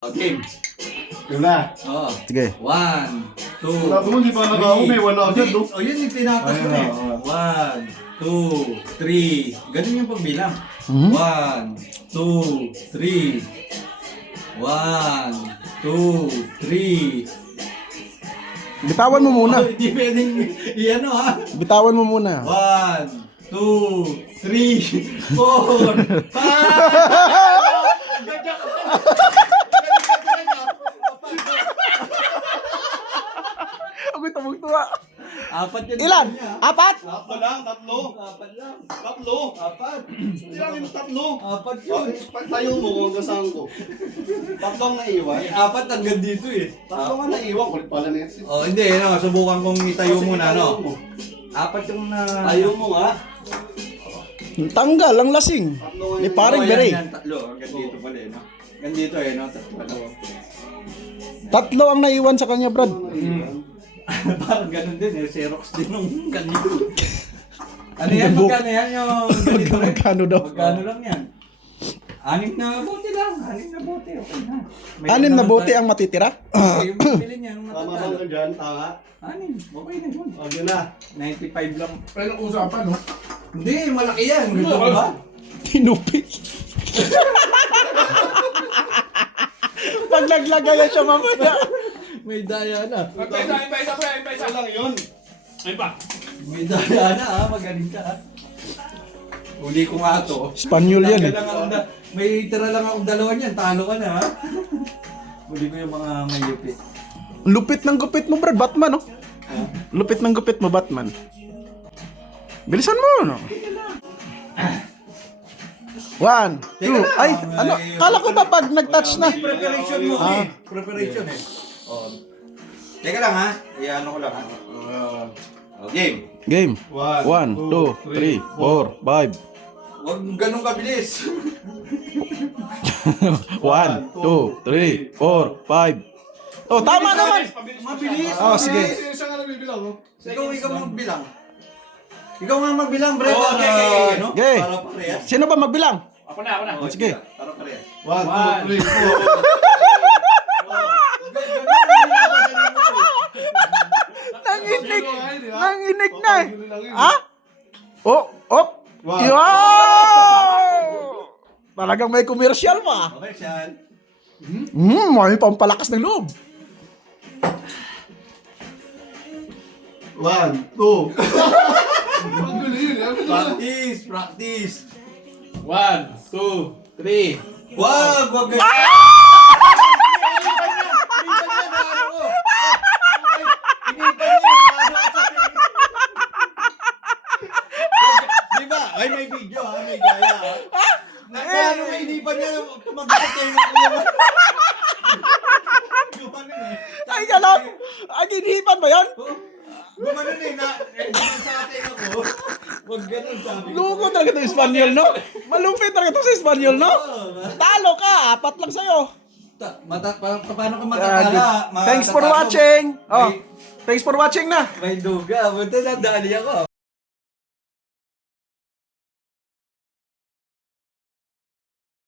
Okay. Yun na. Oo. Sige. 1, 2, Wala mo, di pa naka-umay. Wala ako dyan, no? Oh, yun yung tinatas Ayun mo na, eh. oo. 1, 2, 3. Ganun yung pagbilang. Mhm. 1, 2, 3. 1, 2, 3. Bitawan mo muna. Hindi pwedeng i-ano ha. Bitawan mo muna. 1, 2, 3, 4, 5. Agoy tumugtuwa. Apat yan. Ilan? Apat? Tatlo lang, tatlo. Apat lang. Tatlo. Apat. Hindi lang yung tatlo. Apat yun. Pag tayo mo kung hanggang ko. Tatlo ang naiwan. Apat hanggang dito eh. Tatlo nga naiwan. Kulit pala na yun. Oh, hindi, no, subukan kong itayo Sige, muna, tayo no. mo. Apat yung na... Tayo mo nga. Tanggal ang lasing. Tatlo nga Ni yung- parang yan, bere. yan, tatlo. Hanggang dito pala eh, no. Hanggang dito eh, no. Tatlo. Tatlo ang naiwan sa kanya, Brad. Naiwan. Parang ganun din eh. Xerox din nung ganito. Ano yan? Magkano yan yung ganito rin? Magkano daw? Magkano lang yan? 6 na bote lang. 6 na bote. Okay na. May 6 na naman bote tayo. ang matitira? Okay, yung bibili niya nung Tama matatalo. ba dyan? Tama. 6. Okay na yun. O, yun na. 95 lang. Pero usapan, no? Hindi, malaki yan. Gusto mo ba? Tinupi. Pag naglagay siya mamaya. May daya na. Isa pa. Isa lang yun. Ay pa. May daya na ha. Magaling ka ha. Uli ko nga to. Espanyol yan eh. Lang ako may tira lang akong dalawa niyan. Talo ka na ha. Uli ko yung mga may lupit. Lupit ng gupit mo, Brad. Batman, no? Lupit ng gupit mo, Batman. Bilisan mo, no? 1, 2, ay, ano, kala ko ba pag nag-touch na? Preparation mo Ah. eh. Preparation eh. Oh. Teka lang ha. Iano ko lang ha. Oh, game. Game. 1, 1, 2, 3, 4, 5. Huwag ganun kabilis. 1, 2, 3, 4, 5. Oh, tama naman. Mabilis. Oh, sige. Siya nga nagbibilang, no? Ikaw magbilang. Ikaw nga magbilang, Brett. Oh, okay. Ano? Okay. Para parehas. Sino ba magbilang? Ako na. Oh, Sige. Para parehas. 1, 2, 3, 4. Nanginig. Nanginig na eh. Ha? Oh, oh. Wow. Yo! Talagang may commercial pa. Okay, Sean. May pampalakas ng loob. 1, 2. Ang galing yun. Practice, practice. 1, 2, 3. Wag ganyan. Di ba? Ay, may video ha, may gaya ha. Paano may inipan niya, tumagot kayo ng ulo. Gumanon eh. Ay, ganon. Ay, inihipan ba yun? Gumanon eh, sa atin ako. Wag ganun sabi ko. Lugo talaga ito Espanyol, no? Malupit talaga ito sa Espanyol, no? Talo ka. 4 lang sa'yo. Paano ka matatala? Thanks for watching. Oh, thanks for watching na. May duga, buta na dali ako.